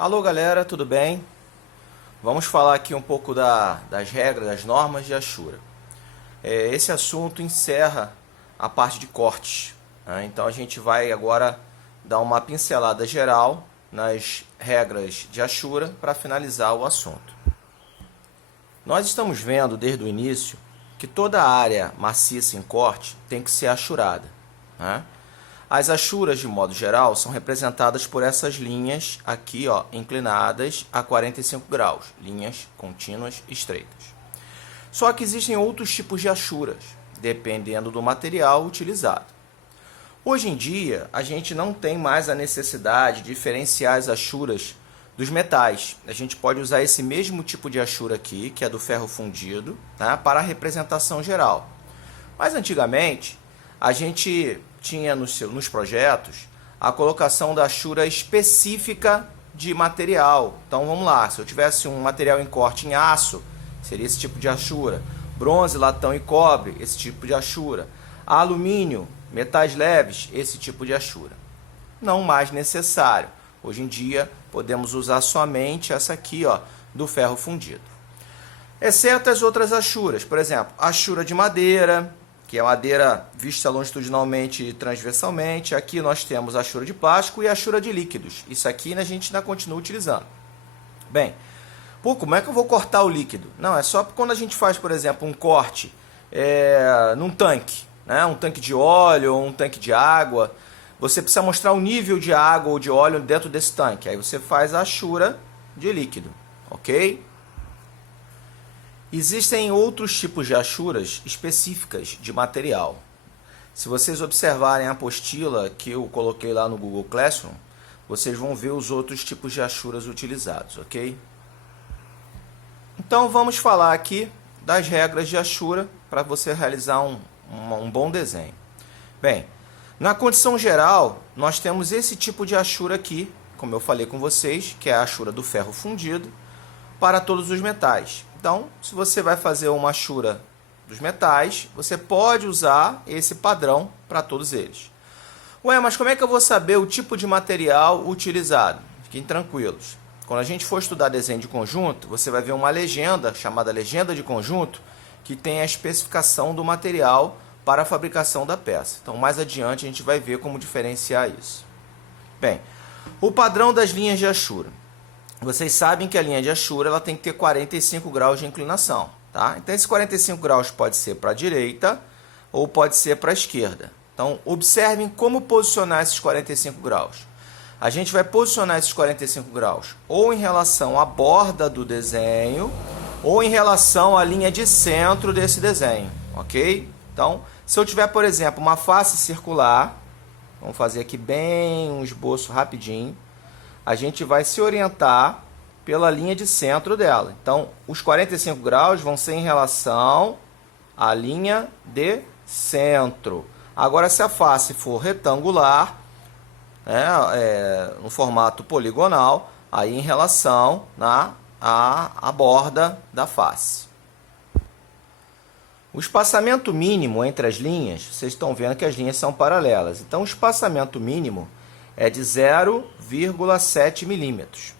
Alô galera, tudo bem? Vamos falar aqui um pouco das regras, das normas de Ashura. Esse assunto encerra a parte de cortes, né? Então a gente vai agora dar uma pincelada geral nas regras de Ashura para finalizar o assunto. Nós estamos vendo desde o início que toda área maciça em corte tem que ser ashurada, né? As ashuras, de modo geral, são representadas por essas linhas aqui, ó, inclinadas a 45 graus, linhas contínuas estreitas. Só que existem outros tipos de ashuras, dependendo do material utilizado. Hoje em dia, a gente não tem mais a necessidade de diferenciar as ashuras dos metais. A gente pode usar esse mesmo tipo de ashura aqui, que é do ferro fundido, tá, para a representação geral. Mas antigamente, a gente tinha nos projetos a colocação da ashura específica de material. Então vamos lá, se eu tivesse um material em corte em aço, seria esse tipo de ashura. Bronze, latão e cobre, esse tipo de ashura. Alumínio, metais leves, esse tipo de ashura. Não mais necessário. Hoje em dia podemos usar somente essa aqui, ó, do ferro fundido. Exceto as outras ashuras, por exemplo, ashura de madeira, que é madeira vista longitudinalmente e transversalmente. Aqui nós temos a ashura de plástico e a ashura de líquidos. Isso aqui a gente ainda continua utilizando. Bem, como é que eu vou cortar o líquido? Não, é só quando a gente faz, por exemplo, um corte num tanque, né? Um tanque de óleo ou um tanque de água. Você precisa mostrar o nível de água ou de óleo dentro desse tanque. Aí você faz a ashura de líquido, ok? Existem outros tipos de ashuras específicas de material. Se vocês observarem a apostila que eu coloquei lá no Google Classroom, vocês vão ver os outros tipos de ashuras utilizados, ok? Então vamos falar aqui das regras de ashura para você realizar um bom desenho. Bem, na condição geral, nós temos esse tipo de ashura aqui, como eu falei com vocês, que é a ashura do ferro fundido, para todos os metais. Então, se você vai fazer uma ashura dos metais, você pode usar esse padrão para todos eles. Ué, mas como é que eu vou saber o tipo de material utilizado? Fiquem tranquilos. Quando a gente for estudar desenho de conjunto, você vai ver uma legenda, chamada legenda de conjunto, que tem a especificação do material para a fabricação da peça. Então, mais adiante, a gente vai ver como diferenciar isso. Bem, o padrão das linhas de ashura. Vocês sabem que a linha de ashura ela tem que ter 45 graus de inclinação, tá? Então, esses 45 graus pode ser para a direita ou pode ser para a esquerda. Então, observem como posicionar esses 45 graus. A gente vai posicionar esses 45 graus ou em relação à borda do desenho ou em relação à linha de centro desse desenho, ok? Então, se eu tiver, por exemplo, uma face circular, vamos fazer aqui bem um esboço rapidinho, a gente vai se orientar pela linha de centro dela. Então, os 45 graus vão ser em relação à linha de centro. Agora, se a face for retangular, no formato poligonal, aí em relação à borda da face. O espaçamento mínimo entre as linhas, vocês estão vendo que as linhas são paralelas. Então, o espaçamento mínimo é de 0,7 milímetros.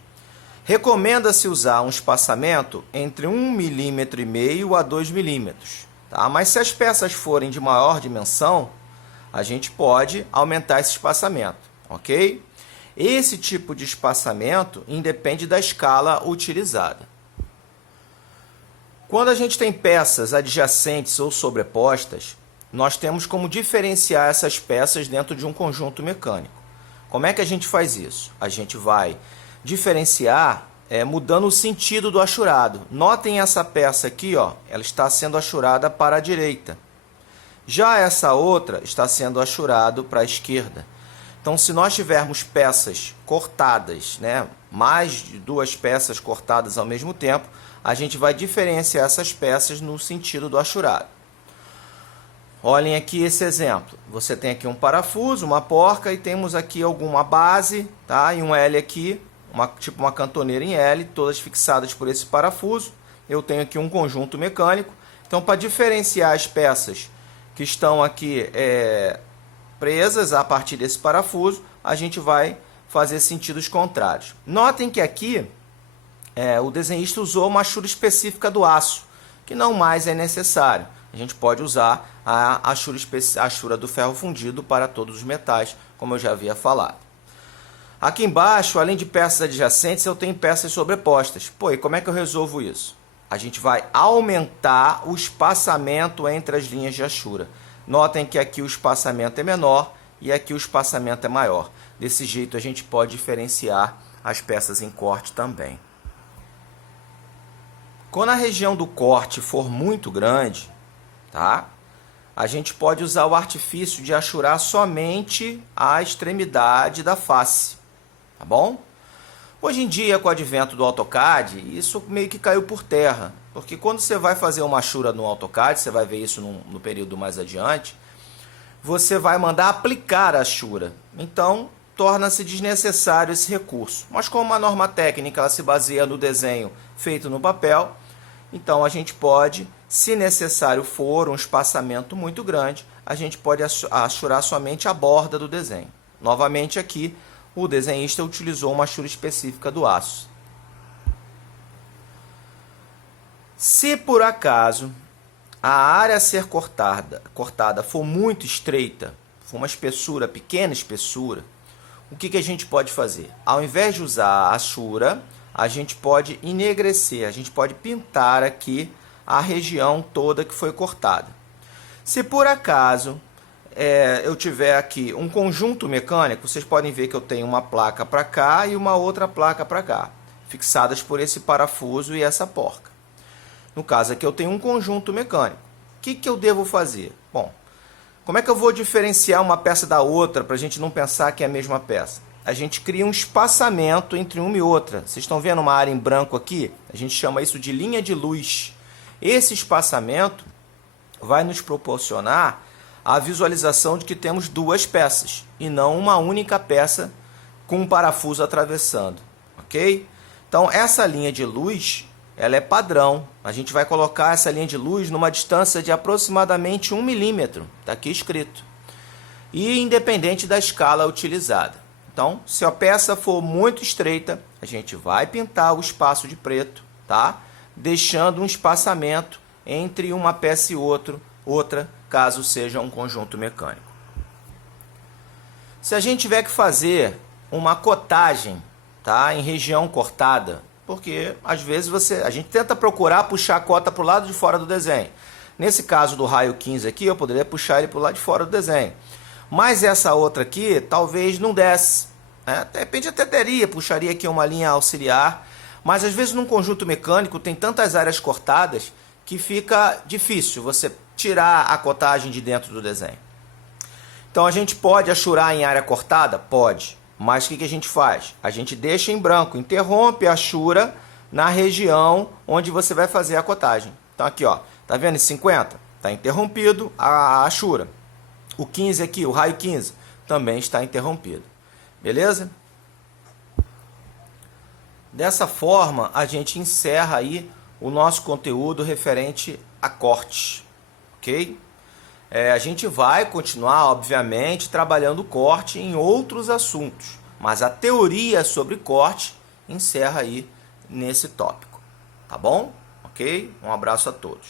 Recomenda-se usar um espaçamento entre 1,5 mm a 2 milímetros. Tá? Mas se as peças forem de maior dimensão, a gente pode aumentar esse espaçamento, ok? Esse tipo de espaçamento independe da escala utilizada. Quando a gente tem peças adjacentes ou sobrepostas, nós temos como diferenciar essas peças dentro de um conjunto mecânico. Como é que a gente faz isso? A gente vai diferenciar mudando o sentido do ashurado. Notem essa peça aqui, ó, ela está sendo ashurada para a direita. Já essa outra está sendo ashurado para a esquerda. Então, se nós tivermos peças cortadas, né, mais de duas peças cortadas ao mesmo tempo, a gente vai diferenciar essas peças no sentido do ashurado. Olhem aqui esse exemplo. Você tem aqui um parafuso, uma porca e temos aqui alguma base, tá? E um L aqui, tipo uma cantoneira em L, todas fixadas por esse parafuso. Eu tenho aqui um conjunto mecânico. Então, para diferenciar as peças que estão aqui presas a partir desse parafuso, a gente vai fazer sentidos contrários. Notem que aqui o desenhista usou uma achura específica do aço, que não mais é necessário. A gente pode usar a achura do ferro fundido para todos os metais, como eu já havia falado. Aqui embaixo, além de peças adjacentes, eu tenho peças sobrepostas. Pô, e como é que eu resolvo isso? A gente vai aumentar o espaçamento entre as linhas de achura. Notem que aqui o espaçamento é menor e aqui o espaçamento é maior. Desse jeito a gente pode diferenciar as peças em corte também. Quando a região do corte for muito grande, tá? A gente pode usar o artifício de achurar somente a extremidade da face, tá bom? Hoje em dia, com o advento do AutoCAD, isso meio que caiu por terra, porque quando você vai fazer uma achura no AutoCAD, você vai ver isso no período mais adiante, você vai mandar aplicar a achura. Então, torna-se desnecessário esse recurso. Mas como a norma técnica ela se baseia no desenho feito no papel, então a gente pode, se necessário for um espaçamento muito grande, a gente pode achurar somente a borda do desenho. Novamente aqui, o desenhista utilizou uma achura específica do aço. Se por acaso a área a ser cortada for muito estreita, for uma espessura, pequena espessura, o que a gente pode fazer? Ao invés de usar a achura, a gente pode enegrecer, a gente pode pintar aqui a região toda que foi cortada. Se por acaso eu tiver aqui um conjunto mecânico, vocês podem ver que eu tenho uma placa para cá e uma outra placa para cá, fixadas por esse parafuso e essa porca. No caso aqui eu tenho um conjunto mecânico. O que eu devo fazer? Bom, como é que eu vou diferenciar uma peça da outra para a gente não pensar que é a mesma peça? A gente cria um espaçamento entre uma e outra. Vocês estão vendo uma área em branco aqui? A gente chama isso de linha de luz. Esse espaçamento vai nos proporcionar a visualização de que temos duas peças e não uma única peça com um parafuso atravessando, ok? Então essa linha de luz, ela é padrão. A gente vai colocar essa linha de luz numa distância de aproximadamente 1 milímetro, está aqui escrito, e independente da escala utilizada. Então, se a peça for muito estreita, a gente vai pintar o espaço de preto, tá? Deixando um espaçamento entre uma peça e outra, caso seja um conjunto mecânico. Se a gente tiver que fazer uma cotagem, tá, em região cortada, porque às vezes a gente tenta procurar puxar a cota para o lado de fora do desenho. Nesse caso do raio 15 aqui, eu poderia puxar ele para o lado de fora do desenho. Mas essa outra aqui, talvez não desse. De repente até teria, puxaria aqui uma linha auxiliar. Mas às vezes num conjunto mecânico tem tantas áreas cortadas que fica difícil você tirar a cotagem de dentro do desenho. Então a gente pode achurar em área cortada? Pode. Mas o que a gente faz? A gente deixa em branco, interrompe a achura na região onde você vai fazer a cotagem. Então aqui, ó, tá vendo esse 50? Está interrompido a achura. O 15 aqui, o raio 15, também está interrompido. Beleza? Dessa forma, a gente encerra aí o nosso conteúdo referente a corte. Ok? A gente vai continuar, obviamente, trabalhando corte em outros assuntos, mas a teoria sobre corte encerra aí nesse tópico, tá bom? Ok? Um abraço a todos.